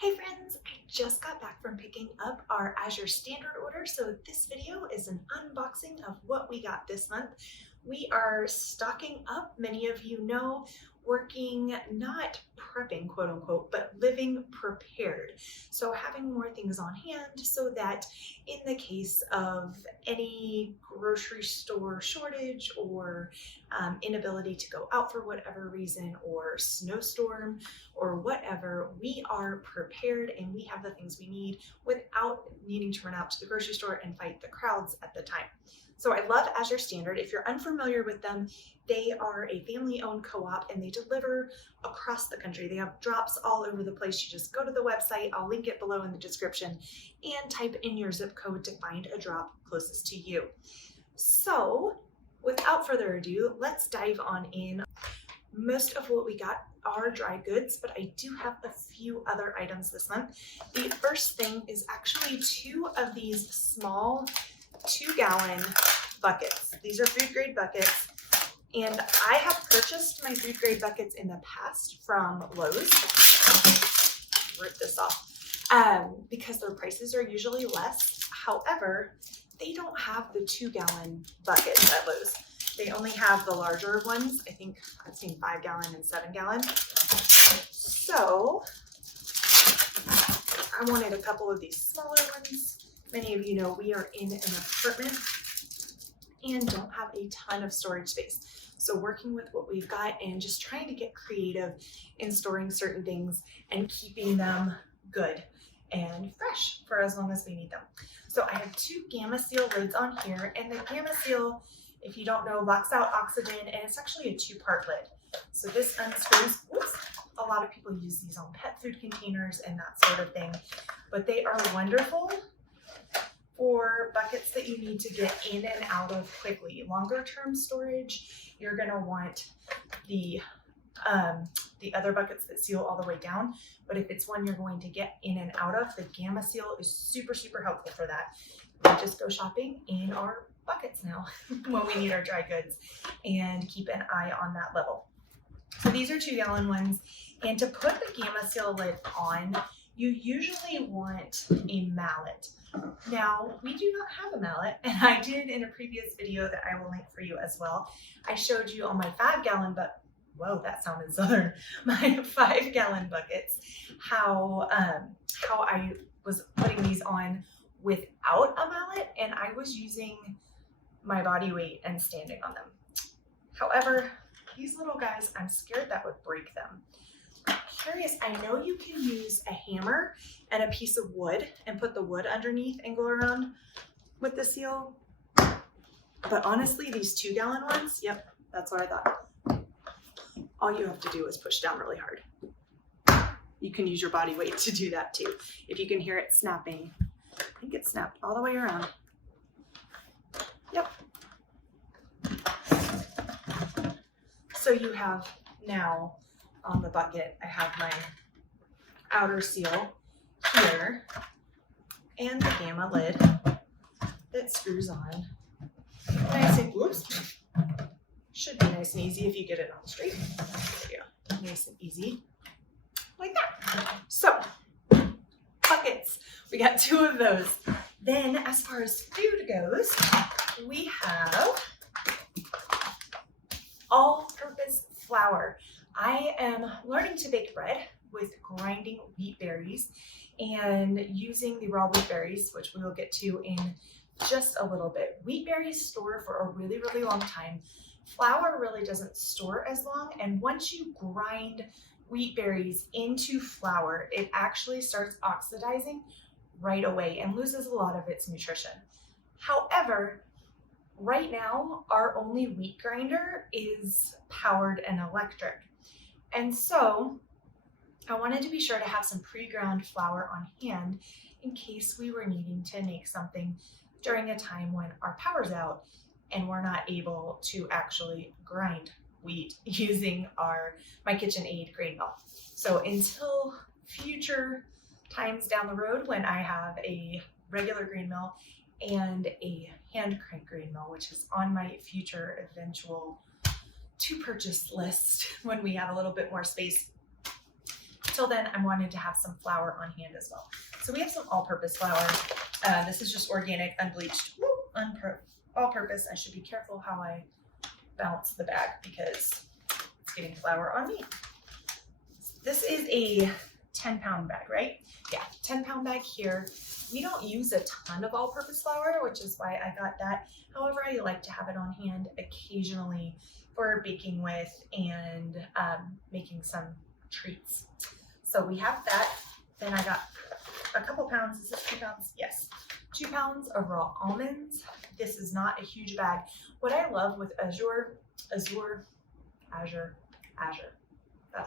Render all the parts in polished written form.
Hey friends, I just got back from picking up our Azure Standard order, so this video is an unboxing of what we got this month. We are stocking up, many of you know, working, not prepping, quote unquote, but living prepared. So having more things on hand so that in the case of any grocery store shortage or inability to go out for whatever reason, or snowstorm or whatever, we are prepared and we have the things we need without needing to run out to the grocery store and fight the crowds at the time. So I love Azure Standard. If you're unfamiliar with them, they are a family-owned co-op and they deliver across the country. They have drops all over the place. You just go to the website, I'll link it below in the description, and type in your zip code to find a drop closest to you. So without further ado, let's dive on in. Most of what we got are dry goods, but I do have a few other items this month. The first thing is actually two of these small 2-gallon buckets. These are food grade buckets, and I have purchased my food grade buckets in the past from Lowe's. Rip this off because their prices are usually less. However, they don't have the 2-gallon buckets at Lowe's. They only have the larger ones. I think I've seen 5-gallon and 7-gallon. So I wanted a couple of these smaller ones. Many of you know we are in an apartment and don't have a ton of storage space. So working with what we've got and just trying to get creative in storing certain things and keeping them good and fresh for as long as we need them. So I have 2 Gamma Seal lids on here, and the Gamma Seal, if you don't know, locks out oxygen, and it's actually a 2-part lid. So this unscrews. Whoops. A lot of people use these on pet food containers and that sort of thing, but they are wonderful for buckets that you need to get in and out of quickly. Longer term storage, you're gonna want the other buckets that seal all the way down, but if it's one you're going to get in and out of, the Gamma Seal is super, super helpful for that. We just go shopping in our buckets now when we need our dry goods and keep an eye on that level. So these are 2-gallon ones, and to put the Gamma Seal lid on, you usually want a mallet. Now, we do not have a mallet, and I did in a previous video that I will link for you as well. I showed you on my 5-gallon, but whoa, that sounded southern, my 5-gallon buckets, how I was putting these on without a mallet, and I was using my body weight and standing on them. However, these little guys, I'm scared that would break them. I'm curious, I know you can use a hammer and a piece of wood and put the wood underneath and go around with the seal, but honestly, these 2-gallon ones, yep, that's what I thought. All you have to do is push down really hard. You can use your body weight to do that too. If you can hear it snapping, I think it snapped all the way around. Yep. So you have now on the bucket, I have my outer seal here and the Gamma lid that screws on. Nice and, whoops, should be nice and easy if you get it on straight. There you go, nice and easy, like that. So, buckets, we got 2 of those. Then as far as food goes, we have all-purpose flour. I am learning to bake bread with grinding wheat berries and using the raw wheat berries, which we will get to in just a little bit. Wheat berries store for a really, really long time. Flour really doesn't store as long, and once you grind wheat berries into flour, it actually starts oxidizing right away and loses a lot of its nutrition. However, right now, our only wheat grinder is powered and electric. And so I wanted to be sure to have some pre-ground flour on hand in case we were needing to make something during a time when our power's out and we're not able to actually grind wheat using my KitchenAid grain mill. So until future times down the road when I have a regular grain mill and a hand crank grain mill, which is on my future eventual to purchase list when we have a little bit more space. till then, I wanted to have some flour on hand as well. So we have some all-purpose flour. This is just organic, unbleached, all-purpose. I should be careful how I bounce the bag because it's getting flour on me. This is a 10-pound bag, right? Yeah, 10-pound bag here. We don't use a ton of all-purpose flour, which is why I got that. However, I like to have it on hand occasionally for baking with and making some treats. So we have that. Then I got a couple pounds. Is this 2 pounds? Yes. 2 pounds of raw almonds. This is not a huge bag. What I love with Azure, that's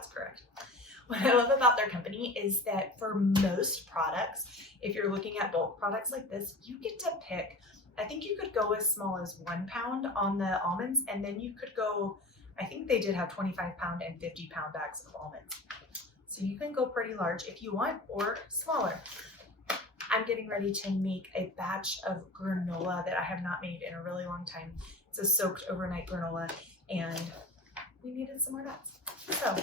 correct. What I love about their company is that for most products, if you're looking at bulk products like this, you get to pick. I think you could go as small as 1 pound on the almonds, and then you could go, I think they did have 25-pound and 50-pound bags of almonds. So you can go pretty large if you want, or smaller. I'm getting ready to make a batch of granola that I have not made in a really long time. It's a soaked overnight granola, and we needed some more nuts. So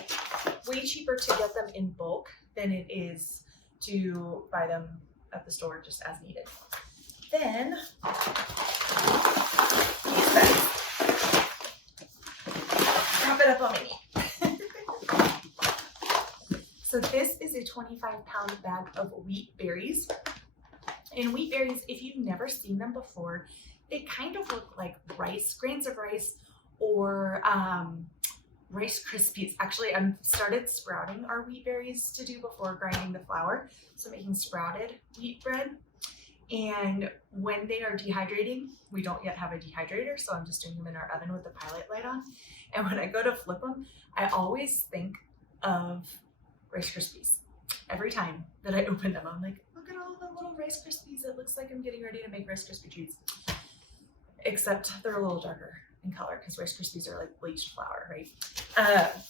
way cheaper to get them in bulk than it is to buy them at the store just as needed. Then these bags. Drop it up on me. So this is a 25-pound bag of wheat berries. And wheat berries, if you've never seen them before, they kind of look like rice, grains of rice, or Rice Krispies. Actually, I've started sprouting our wheat berries to do before grinding the flour. So making sprouted wheat bread. And when they are dehydrating, we don't yet have a dehydrator, so I'm just doing them in our oven with the pilot light on. And when I go to flip them, I always think of Rice Krispies. Every time that I open them, I'm like, look at all the little Rice Krispies. It looks like I'm getting ready to make Rice Krispie treats. Except they're a little darker in color because Rice Krispies are like bleached flour, right?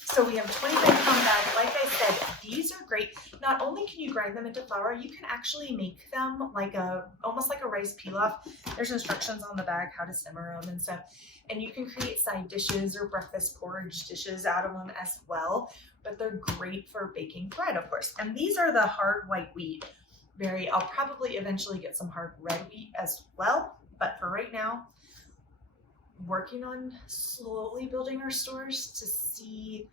So we have a 25-pound bag. Like I said, these are great. Not only can you grind them into flour, you can actually make them like almost like a rice pilaf. There's instructions on the bag how to simmer them and stuff. And you can create side dishes or breakfast porridge dishes out of them as well. But they're great for baking bread, of course. And these are the hard white wheat. I'll probably eventually get some hard red wheat as well. But for right now, working on slowly building our stores to see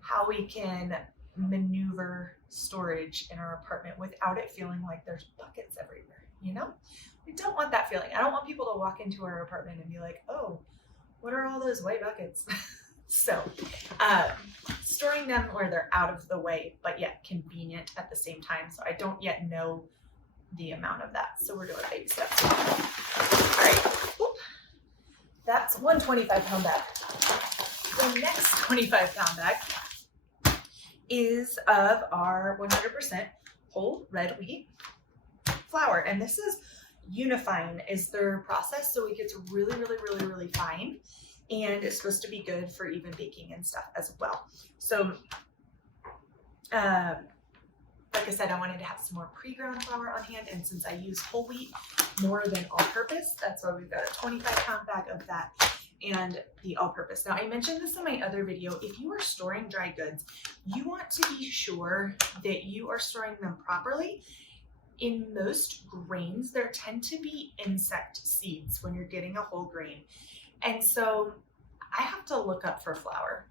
how we can maneuver storage in our apartment without it feeling like there's buckets everywhere, you know? We don't want that feeling. I don't want people to walk into our apartment and be like, oh, what are all those white buckets? So storing them where they're out of the way, but yet convenient at the same time. So I don't yet know the amount of that. So we're doing baby steps. All right. Whoop. That's one 25-pound bag. The next 25-pound bag is of our 100% whole red wheat flour. And this is unifying is their process. So it gets really, really, really, really fine. And it's supposed to be good for even baking and stuff as well. So, like I said, I wanted to have some more pre-ground flour on hand. And since I use whole wheat more than all-purpose, that's why we've got a 25-pound bag of that and the all-purpose. Now, I mentioned this in my other video. If you are storing dry goods, you want to be sure that you are storing them properly. In most grains, there tend to be insect seeds when you're getting a whole grain. And so I have to look up for flour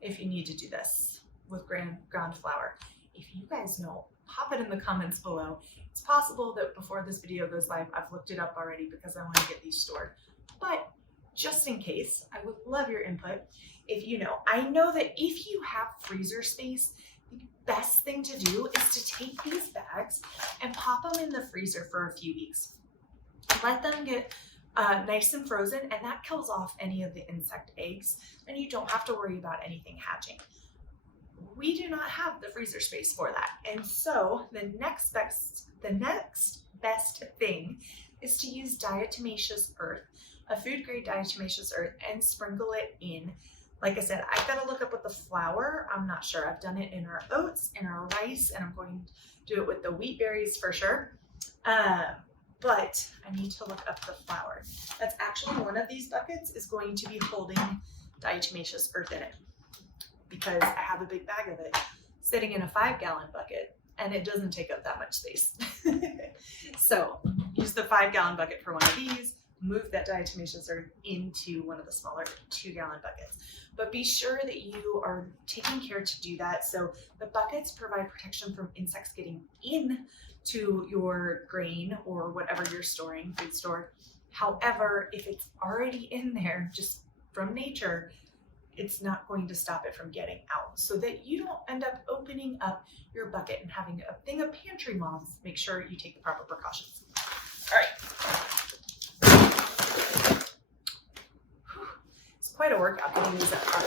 if you need to do this with ground flour. If you guys know, pop it in the comments below. It's possible that before this video goes live, I've looked it up already because I want to get these stored. But just in case, I would love your input. If you know, I know that if you have freezer space, the best thing to do is to take these bags and pop them in the freezer for a few weeks. Let them get nice and frozen, and that kills off any of the insect eggs, and you don't have to worry about anything hatching. We do not have the freezer space for that, and so the next best thing is to use diatomaceous earth, a food grade diatomaceous earth, and sprinkle it in. Like I said, I've got to look up with the flour. I'm not sure. I've done it in our oats, in our rice, and I'm going to do it with the wheat berries for sure. But I need to look up the flour. That's actually one of these buckets is going to be holding diatomaceous earth in it because I have a big bag of it. sitting in a 5-gallon bucket, and it doesn't take up that much space. So use the 5-gallon bucket for one of these, move that diatomaceous earth into one of the smaller 2-gallon buckets. But be sure that you are taking care to do that. So the buckets provide protection from insects getting in to your grain or whatever you're storing, food store. However, if it's already in there, just from nature, it's not going to stop it from getting out, so that you don't end up opening up your bucket and having a thing of pantry moths. Make sure you take the proper precautions. All right. It's quite a workout getting these out our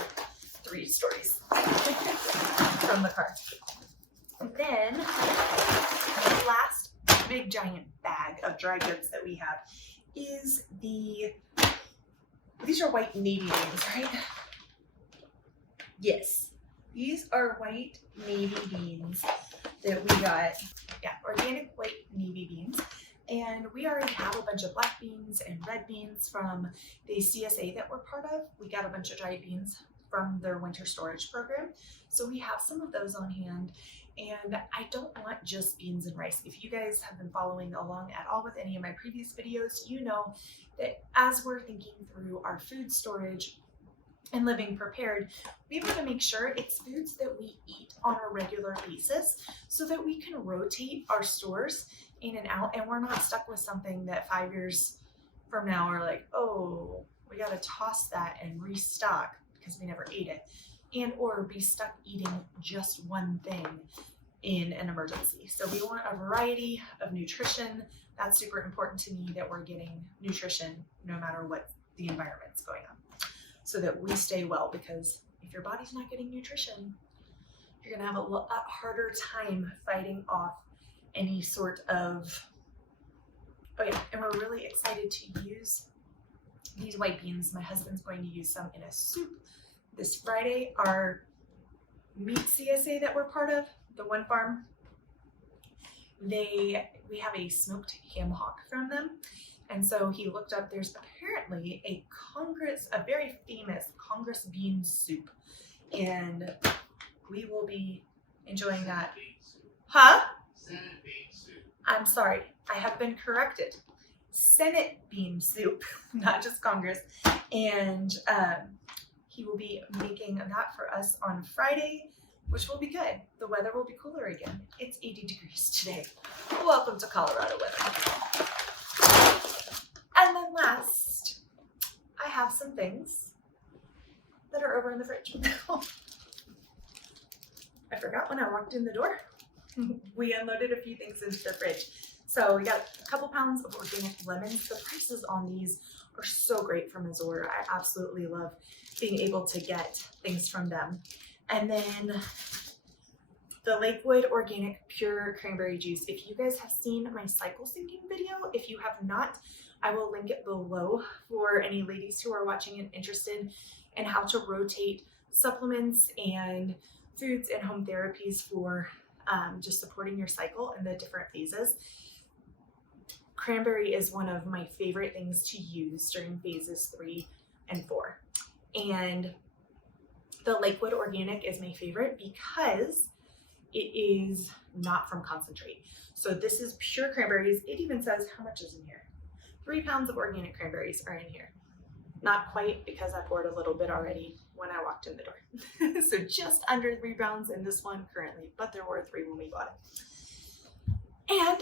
3 stories from the car. And then the last big giant bag of dry goods that we have is these are white navy beans, right? Yes, these are white navy beans that we got. Yeah, organic white navy beans. And we already have a bunch of black beans and red beans from the CSA that we're part of. We got a bunch of dried beans from their winter storage program. So we have some of those on hand. And I don't want just beans and rice. If you guys have been following along at all with any of my previous videos, you know that as we're thinking through our food storage and living prepared, we want to make sure it's foods that we eat on a regular basis so that we can rotate our stores in and out, and we're not stuck with something that 5 years from now are like, oh, we got to toss that and restock because we never ate it, and or be stuck eating just one thing in an emergency. So we want a variety of nutrition. That's super important to me, that we're getting nutrition no matter what the environment's going on, so that we stay well, because if your body's not getting nutrition, you're gonna have a lot harder time fighting off any sort of, oh yeah, and we're really excited to use these white beans. My husband's going to use some in a soup this Friday. Our meat CSA that we're part of, the one farm, we have a smoked ham hock from them. And so he looked up, there's apparently a very famous Congress bean soup. And we will be enjoying that. Huh? Senate bean soup. I'm sorry, I have been corrected. Senate bean soup, not just Congress. And he will be making that for us on Friday, which will be good. The weather will be cooler again. It's 80 degrees today. Welcome to Colorado weather. And then last, I have some things that are over in the fridge. I forgot when I walked in the door. We unloaded a few things into the fridge. So we got a couple pounds of organic lemons. The prices on these are so great from Azure. I absolutely love being able to get things from them. And then the Lakewood Organic Pure Cranberry Juice. If you guys have seen my cycle syncing video, if you have not, I will link it below for any ladies who are watching and interested in how to rotate supplements and foods and home therapies for just supporting your cycle and the different phases. Cranberry is one of my favorite things to use during phases 3 and 4. And the Lakewood Organic is my favorite because it is not from concentrate. So this is pure cranberries. It even says how much is in here. 3 pounds of organic cranberries are in here. Not quite, because I poured a little bit already when I walked in the door. So just under 3 pounds in this one currently, but there were 3 when we bought it. And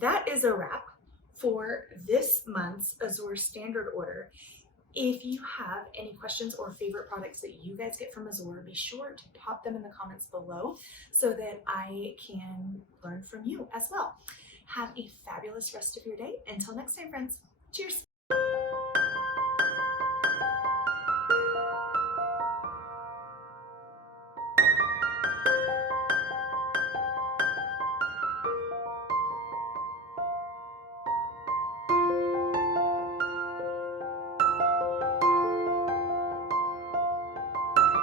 that is a wrap for this month's Azure Standard order. If you have any questions or favorite products that you guys get from Azure, be sure to pop them in the comments below so that I can learn from you as well. Have a fabulous rest of your day. Until next time, friends. Cheers.